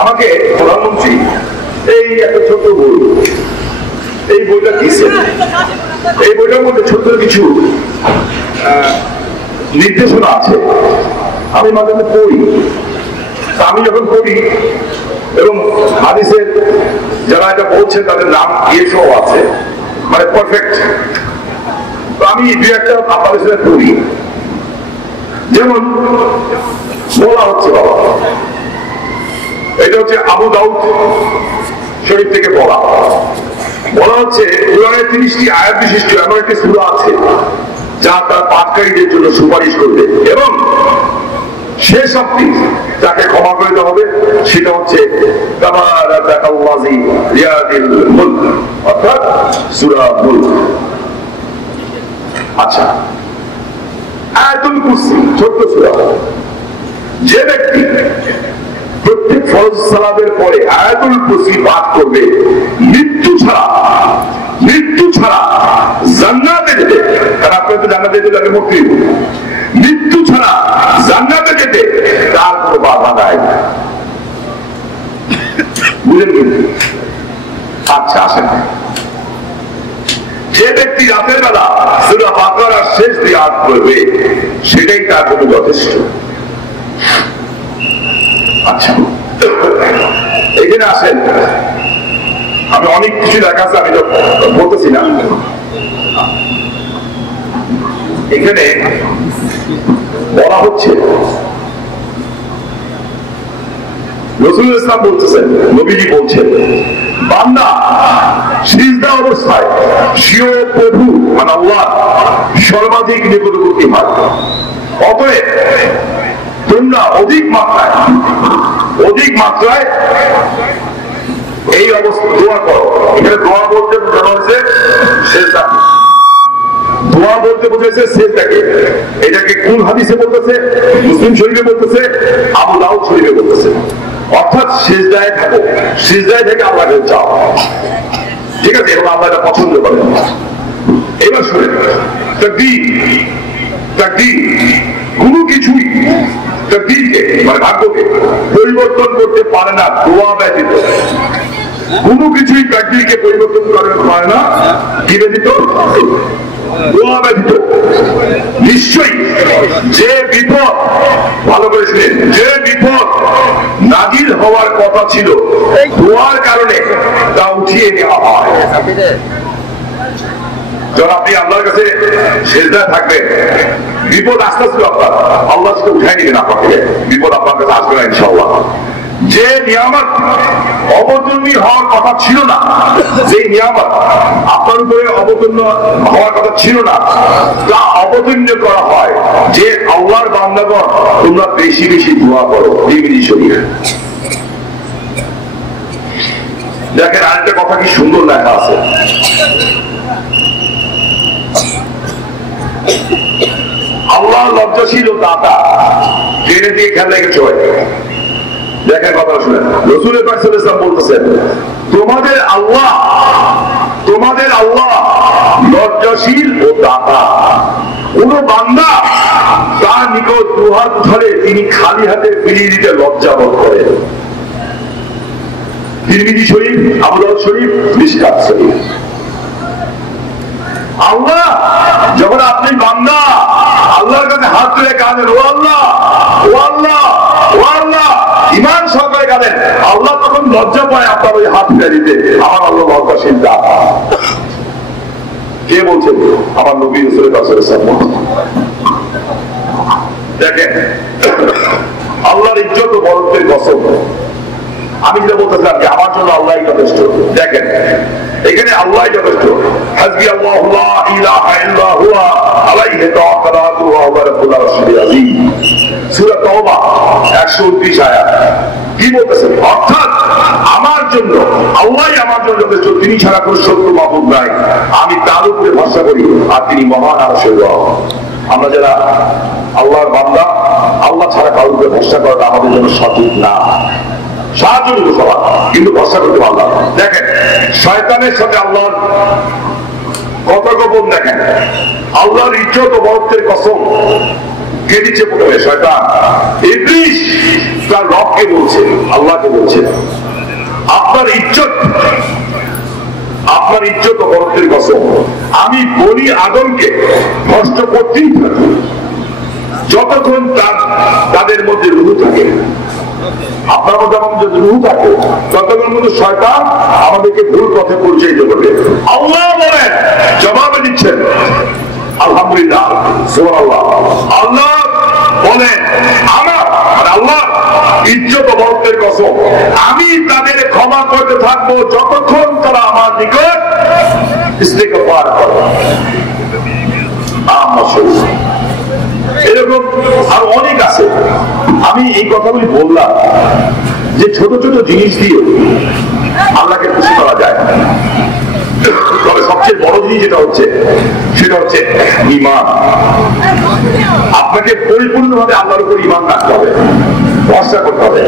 আমাকে প্রধানমন্ত্রী এই একটা ছোট্ট বই, এই বইটা দিয়েছেন। এই বইটার মধ্যে ছোট্ট কিছু নির্দেশনা আছে, আমি মাঝে মাঝে পড়ি। আমি যখন পড়ি এবং হাদিসের যারা এটা বলছেন তাদের নাম সহ আছে, মানে পারফেক্ট। তো আমি দু একটা আপনাদের সাথে পড়ি। যেমন বলা হচ্ছে, বাবা এটা হচ্ছে আবু দাউদ শরীফ থেকে বলা হচ্ছে কোরআনের 30টি আয়াত বিশিষ্ট এমন একটি সূরা আছে যা তার পাঠকারীদের জন্য সুপারিশ করবে এবং সে সবটি যাকে ক্ষমা করে দেওয়া হবে সেটা হচ্ছে তাবারাকাল্লাযী বিয়াদিল মুলক, অর্থাৎ সূরা মুলক। আচ্ছা, আয়াতুল কুরসি ছোট্ট সূরা। যে ব্যক্তি প্রত্যেক ফরজ সালাতের পরে আয়াতুল কুরসি পাঠ করবে মৃত্যু ছাড়া জান্নাতে যেতে, কারণ আপনি তো জান্নাতে যেতে আগে মরতে হবে, মৃত্যু ছাড়া জান্নাতে যেতে তার কোনো বাধা নাই। বুঝলেন কিন্তু? আচ্ছা, আসেন। যে ব্যক্তি রাতের বেলা সূরা বাকারার শেষ দিয়ে আয়াত করবে সেটাই তার জন্য যথেষ্ট। আচ্ছা, এখানে আসেন। আমি অনেক কিছু দেখা আছে, আমি তো বলতেছি না। এখানে বলা হচ্ছে রাসূলুল্লাহ ইসলাম বলতেছেন, নবীজি বলছেন, বান্দা সিজদা অবস্থায় স্বীয় প্রভু মানে আল্লাহ সর্বাধিক নিকটবর্তী হয়। অতএব তোমরা অধিক মাত্রায় এই অবস্থা দোয়া করো। এখানে দোয়া বলতে বোঝানো হয়েছে সিজদা, দোয়া বলতে বোঝাচ্ছে সিজদাকে। এটাকে কোন হাদিসে বলতেছে? মুসলিম শরীফে বলতেছে, আবু দাউদ শরীফে বলতেছে। অর্থাৎ সিজদায় থাকো, সিজদায় থেকে আল্লাহকে চাও, ঠিক আছে? এবং আল্লাহ এটা পছন্দ করেন। এবার শুনেন, তাকদীর কোনো কিছুই তাকদীরকে মানে ভাগ্যকে পরিবর্তন করতে পারে না দোয়া ব্যতীত। কোনো কিছুই তাকদীরকে পরিবর্তন করতে পারে না কি ব্যতীত? দোয়া ব্যতীত। নিশ্চয়ই যে বিপদ, ভালো করে শুনেন, যে বিপদ নাজিল হওয়ার কথা ছিল দোয়ার কারণে তা উঠিয়ে নেওয়া হয়। যখন আপনি আল্লাহর কাছে সিজদায় থাকবেন, বিপদ আসতেছিল আপনার, আল্লাহ সেটা উঠাই নেবেন আপনাকে, বিপদ আপনার কাছে আসবে না ইনশাআল্লাহ। যে নিয়ামত অবতীর্ণ হওয়ার কথা ছিল না, যে নিয়ামত আপনার উপরে অবতীর্ণ হওয়ার কথা ছিল না, তা অবতীর্ণ করা হয় যে আল্লাহর বান্দাগণ তোমরা বেশি বেশি দোয়া করো। তিরমিজি শরীফ। দেখেন আরেকটা কথা কি সুন্দর লেখা আছে, আল্লাহ লজ্জাশীল ও দাতা, জেনে দিয়ে খেয়াল রেখেছে। দেখেন কথা শুনেন, রাসূল পাক সাল্লাল্লাহু আলাইহি ওয়াসাল্লাম বলতেছেন, তোমাদের আল্লাহ লজ্জাশীল ও দাতা। কোন বান্দা তার নিকট দুহাত ধরে তিনি খালি হাতে ফিরিয়ে দিতে লজ্জা বোধ করেন। তিরমিজি শরীফ, আবু দাউদ শরীফ, মিশকাত শরীফ। আল্লাহ যখন আপনি বান্দা আল্লাহর কাছে হাত তুলে কাঁদেন, ও আল্লাহ, ও আল্লাহ, ও আল্লাহ, ঈমান সহকারে কাঁদেন, আল্লাহ তখন লজ্জা পায় আপনার ওই হাত ফিরে দিতে। আমার আল্লাহ লজ্জাশীল দাতা। কে বলছেন? আমার নবী রাসূলুল্লাহ সাল্লাল্লাহু আলাইহি ওয়াসাল্লাম। দেখেন আল্লাহর ইজ্জত ও বরকতের কসম। আমি যেটা বলতেছিলাম যে আমার জন্য আল্লাহই যথেষ্ট। দেখেন এখানে আল্লাহই যথেষ্ট। হাসবি আল্লাহু লা ইলাহা ইল্লা হুয়া আলাইহি তাওয়াক্কালতু ওয়া হুয়া রাব্বুল আরশিল আযীম। সূরা তাওবা 129 আয়াত। কি বলতেছেন? অর্থাৎ আমার জন্য আল্লাহই আমার জন্য যথেষ্ট, তিনি ছাড়া কোনো সত্য মাবুদ নাই, আমি তার উপরে ভরসা করি, আর তিনি মহান আরশের রব। আমরা যারা আল্লাহর বান্দা, আল্লাহ ছাড়া কারোর উপরে ভরসা করাটা আমাদের জন্য সঠিক না। সাহায্য করবো সবার, কিন্তু ভরসা করতে পারলাম। দেখেন শয়তানের সাথে আল্লাহর কত গোপন। দেখেন আল্লাহর ইজ্জত ও বরকতের কসম, কে দিচ্ছে প্রথমে? শয়তান। ইবলিস তার রবকে বলছে, আল্লাহকে বলছে আপনার ইজ্জত ও বরকতের কসম, আমি বনি আদমকে নষ্ট করতেই থাকি যতক্ষণ তাদের মধ্যে রূহ থাকে। আপনার মধ্যে আমার যদি রূহ থাকে ততক্ষণ মধ্যে শয়তান আমাদেরকে ভুল পথে পরিচালিত করবে। আল্লাহ বলেন, জবাবে দিচ্ছেন আলহামদুলিল্লাহ সুবহানাল্লাহ। আল্লাহ বলেন আমার আল্লাহ ইজ্জত ও বরকতের কসম, আমি তাদের ক্ষমা করতে থাকবো যতক্ষণ তারা আমার নিকট ইস্তেগফার করে। এরকম আর অনেক আছে। আমি এই কথাগুলি বললাম যে ছোট ছোট জিনিস দিয়ে আল্লাহকে খুশি করা যায়। তবে সবচেয়ে বড় জিনিস যেটা হচ্ছে সেটা হচ্ছে ঈমান। আপনাকে পরিপূর্ণভাবে আল্লাহর উপর ঈমান রাখতে হবে, ভরসা করতে হবে।